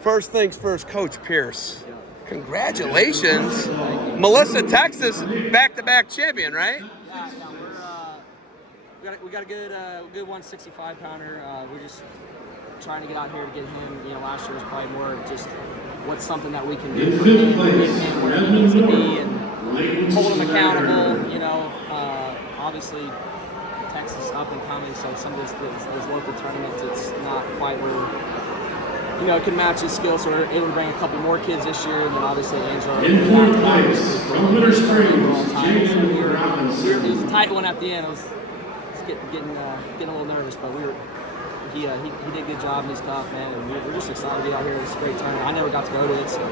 First things first, Coach Pierce. Congratulations. Melissa, Texas, back-to-back champion, right? We got a good 165 pounder. We're just trying to get out here to get him. Last year was probably more of just what's something that we can do for him, get him where he needs to be, and hold him accountable. Obviously Texas up and coming, so some of those local tournaments, it's not quite where it can match his skills. So we're able to bring a couple more kids this year, and then obviously Angela. It was a tight one at the end. It was getting a little nervous, but he did a good job, and he's tough, man, and we're just excited to be out here. It's a great tournament. I never got to go to it, so.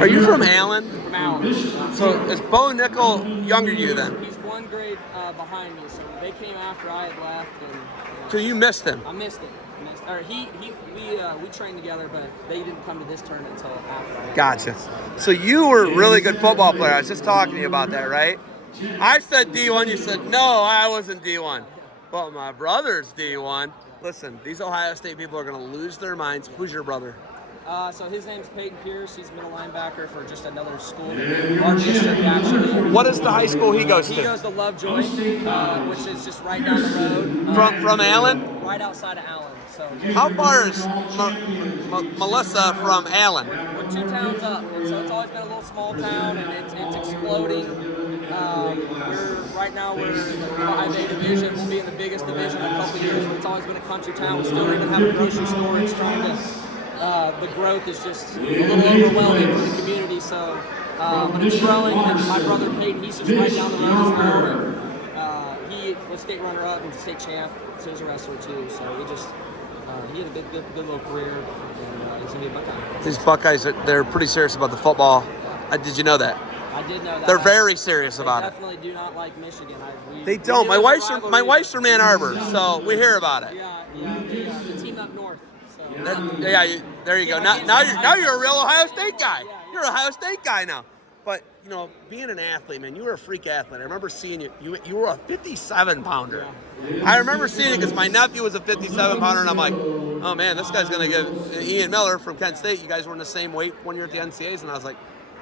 Are you from Allen? From Allen. So is Bo Nickel younger than you then? He's one grade behind me, so they came after I had left. So you missed him? I missed him. We trained together, but they didn't come to this tournament until after I left. Gotcha. So you were a really good football player. I was just talking to you about that, right? I said D1, you said, no, I wasn't D1. But my brother's D1. Listen, these Ohio State people are going to lose their minds. Who's your brother? So his name's Peyton Pierce. He's middle linebacker for just another school. Our district, actually. What is the high school he goes to? He goes to Lovejoy, which is just right down the road. From Allen? Right outside of Allen. So. How far is Melissa from Allen? We're 2 towns up, and so it's always been a little small town, and it's exploding. Right now we're in the 5A division. We'll be in the biggest division in a couple years. It's always been a country town. We still don't even have a grocery store. It's trying to. The growth is just a little overwhelming for the community. So, but it's growing. And my brother Peyton, he's just right down the road as well. He was state runner-up and state champ. So he's a wrestler too. So he had a good little career. And he's gonna be a Buckeye. These Buckeyes, they're pretty serious about the football. Did you know that? I did know that. They're very serious about it. They definitely do not like Michigan. They don't. My wife's from Ann Arbor, so we hear about it. Yeah, the team up north. So. There you go. Now you're a real Ohio State guy. You're an Ohio State guy now. But being an athlete, man, you were a freak athlete. I remember seeing you. You were a 57-pounder. I remember seeing it because my nephew was a 57-pounder, and I'm like, oh man, this guy's gonna give Ian Miller from Kent State. You guys were in the same weight one year at the NCAAs, and I was like,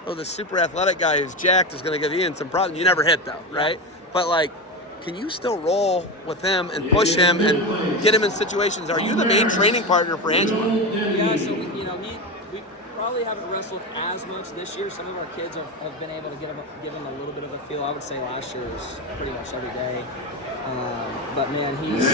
oh, this super athletic guy who's jacked is going to give Ian some problems. You never hit, though, right? But, can you still roll with him and push him and get him in situations? Are you the main training partner for Angela? Yeah, so, we probably haven't wrestled as much this year. Some of our kids have been able to give him a little bit of a feel. I would say last year was pretty much every day. But, man, he's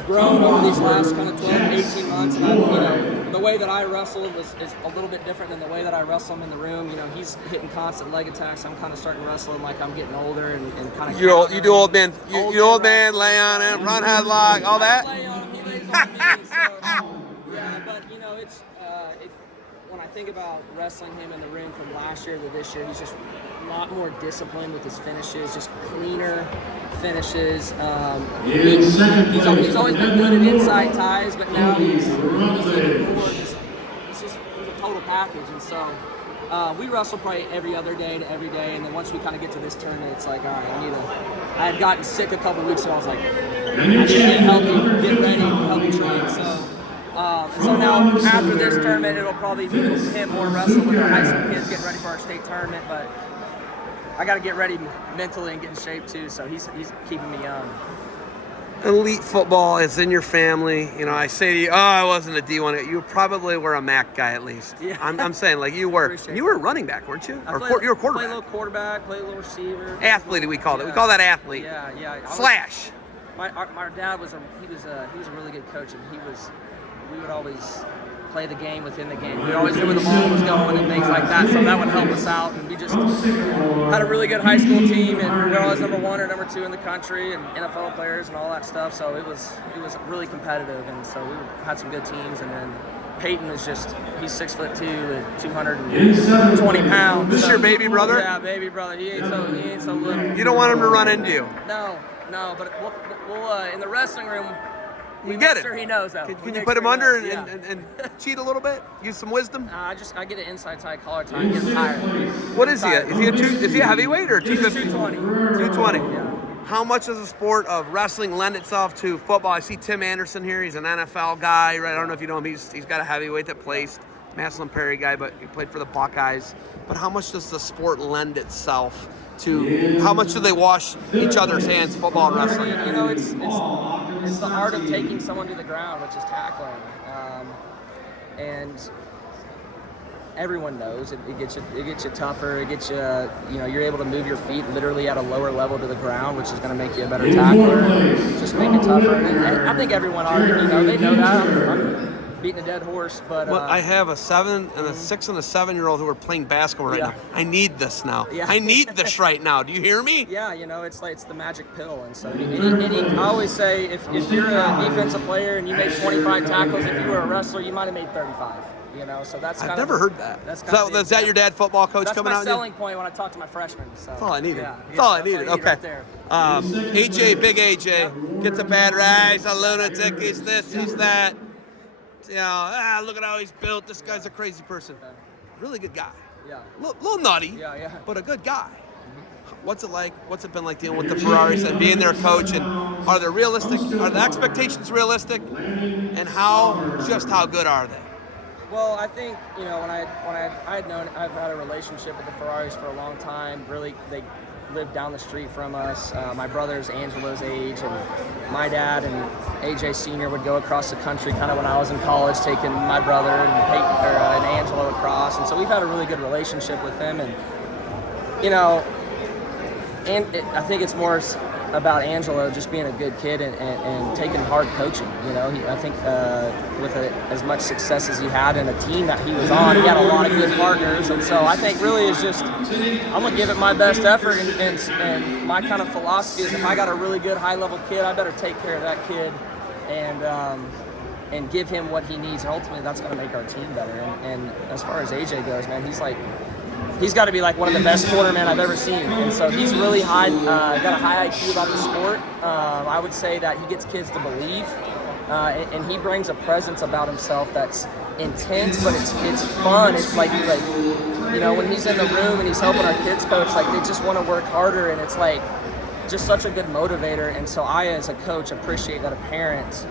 grown over these last kind of 12, 18 months. And the way that I wrestle is a little bit different than the way that I wrestle him in the room. He's hitting constant leg attacks. I'm kind of starting to wrestle him like I'm getting older and kind of. You do old man, lay on him, run headlock, all that. Lay on him, he lays on me. But it's when I think about wrestling him in the ring from last year to this year, he's just a lot more disciplined with his finishes, just cleaner finishes. He's always been good at inside ties, but now he's even more he's a total package. And so we wrestle probably every other day to every day, and then once we kind of get to this tournament, it's like, all right, I had gotten sick a couple weeks ago. I was like, I need to get healthy, get ready, help train. So now after this tournament, it'll probably be him more wrestling with our high school kids getting ready for our state tournament, but I got to get ready mentally and get in shape too, so he's keeping me young. Elite football is in your family. I say to you, I wasn't a D1. You probably were a MAC guy at least. Yeah. I'm saying, you were. You were a running back, weren't you? You were a quarterback. Played a little quarterback, played a little receiver. Athlete, we called it. We call that athlete. Yeah. Slash. My dad was a really good coach, and we would always play the game within the game. We always knew where the ball was going and things like that, so that would help us out. And we just had a really good high school team, and we were always number 1 or number 2 in the country, and NFL players and all that stuff. So it was really competitive, and so we had some good teams. And then Peyton is he's 6'2" and 220 pounds. This your baby brother? Yeah, baby brother. He ain't so little. You don't want him to run into you? No. But we'll in the wrestling room. We get it. Sure he knows that. Can you put him under and cheat a little bit? Use some wisdom? I get an inside tie, collar tie, and get him tired. What is he? Is he a heavyweight or 250? 220. 220. Yeah. how much does the sport of wrestling lend itself to football? I see Tim Anderson here. He's an NFL guy, right? I don't know if you know him. He's got a heavyweight that placed, Maslin Perry guy, but he played for the Buckeyes. But how much does the sport lend itself to? How much do they wash each other's hands, football and wrestling? You know, it's the art of taking someone to the ground, which is tackling, and everyone knows it gets you tougher. It gets you, you're able to move your feet literally at a lower level to the ground, which is going to make you a better tackler. Just make it tougher. And I think everyone already, they know that. I'm beating a dead horse, but I have a 7 and a 6 and a 7-year-old who are playing basketball right now. I need this now. Yeah. I need this right now. Do you hear me? Yeah, it's the magic pill. And so I always say if you're a defensive player and you make 25 tackles, if you were a wrestler, you might have made 35. So that's I've never heard that. Is that your dad, football coach, coming out? That's my selling point when I talk to my freshmen. So. That's all I needed. That's all I needed. Okay. Right there. AJ, big AJ, gets a bad rap. He's a lunatic. He's this. He's that. Look at how he's built. This guy's a crazy person. Really good guy. Yeah. Little nutty. Yeah. But a good guy. What's it like? What's it been like dealing with the Ferraris and being their coach? And are the expectations realistic? And how good are they? Well, I think when I've had a relationship with the Ferraris for a long time. Really, they lived down the street from us. My brother's Angelo's age, and my dad and AJ Sr. would go across the country kind of when I was in college, taking my brother and Angelo across. And so we've had a really good relationship with them. And I think it's more about Angelo just being a good kid and taking hard coaching. I think with as much success as he had in a team that he was on, he had a lot of good partners. And so I think really it's just, I'm going to give it my best effort. And my kind of philosophy is if I got a really good high-level kid, I better take care of that kid and give him what he needs. And ultimately that's going to make our team better. And as far as AJ goes, man, he's got to be like one of the best cornermen I've ever seen. And so he's really high, got a high IQ about the sport. I would say that he gets kids to believe, and he brings a presence about himself that's intense, but it's fun. It's like when he's in the room and he's helping our kids coach, like they just want to work harder, and it's like just such a good motivator. And so I, as a coach, appreciate that a parent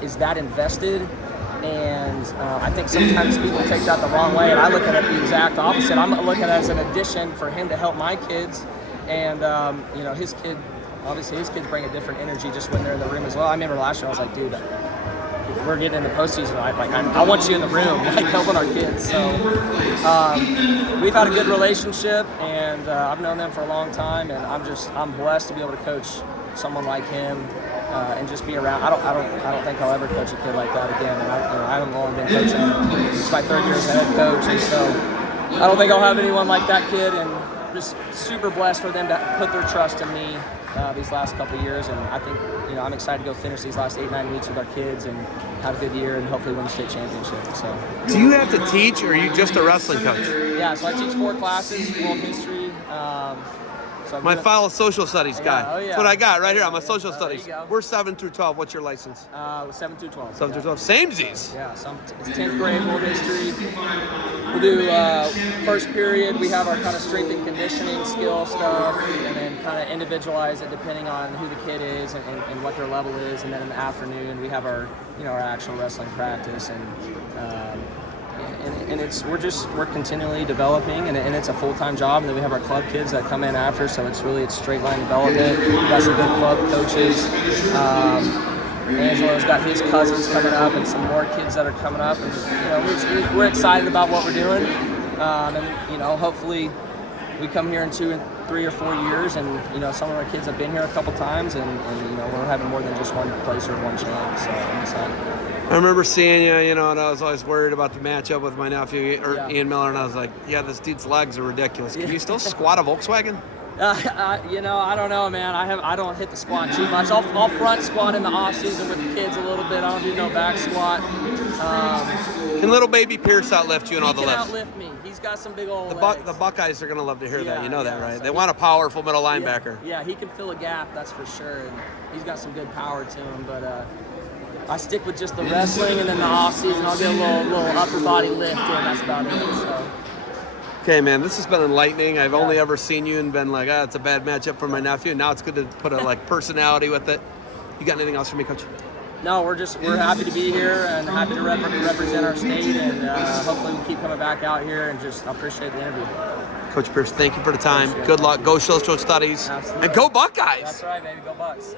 is that invested. And I think sometimes people take that the wrong way, and I look at it the exact opposite. I'm looking at it as an addition for him to help my kids, and his kids bring a different energy just when they're in the room as well. I remember last year I was like, dude, we're getting into postseason. I want you in the room, helping our kids. So we've had a good relationship, and I've known them for a long time, and I'm blessed to be able to coach someone like him. And just be around. I don't think I'll ever coach a kid like that again. And I haven't long been coaching. It's my 3rd year as a head coach, and so I don't think I'll have anyone like that kid. And just super blessed for them to put their trust in me these last couple of years. And I think I'm excited to go finish these last 8-9 weeks with our kids and have a good year and hopefully win the state championship. So. Do you have to teach, or are you just a wrestling coach? Yeah, so I teach 4 classes: world history. My fellow social studies guy. Oh, yeah. That's what I got right here. I'm a social There you studies. go. We're 7 through 12. What's your license? 7 through 12. 7 through 12. Samesies. Yeah, it's 10th grade world history. We'll do first period. We have our kind of strength and conditioning skill stuff, and then kind of individualize it depending on who the kid is and what their level is. And then in the afternoon, we have our our actual wrestling practice, and we're continually developing, and it's a full-time job. And then we have our club kids that come in after, so it's straight line development. We've got some good club coaches. Angelo's got his cousins coming up, and some more kids that are coming up, and we're excited about what we're doing. And hopefully we come here in 2 and 3 or 4 years, and some of our kids have been here a couple times, and we're having more than just one place or one champ. So I'm excited. I remember seeing you, and I was always worried about the matchup with my nephew, Ian Miller, and I was like, yeah, this dude's legs are ridiculous. Can you still squat a Volkswagen? I don't know, man. I don't hit the squat too much. I'll front squat in the off season with the kids a little bit. I don't do no back squat. Can little baby Pierce outlift you in all the lifts? He can outlift me. He's got some big old legs. The Buckeyes are going to love to hear that. You know that, right? So they want a powerful middle linebacker. Yeah, he can fill a gap, that's for sure. And he's got some good power to him, but I stick with just the wrestling, and then the off season I'll get a little upper body lift in. That's about it. So. Okay, man, this has been enlightening. I've only ever seen you and been like, it's a bad matchup for my nephew. And now it's good to put a personality with it. You got anything else for me, Coach? No, we're happy to be here and happy to represent our state, and hopefully we keep coming back out here, and just appreciate the interview. Coach Pierce, thank you for the time. Good luck. Go Shilstroke Studies. Absolutely. And go Buckeyes. That's right, baby. Go Bucks.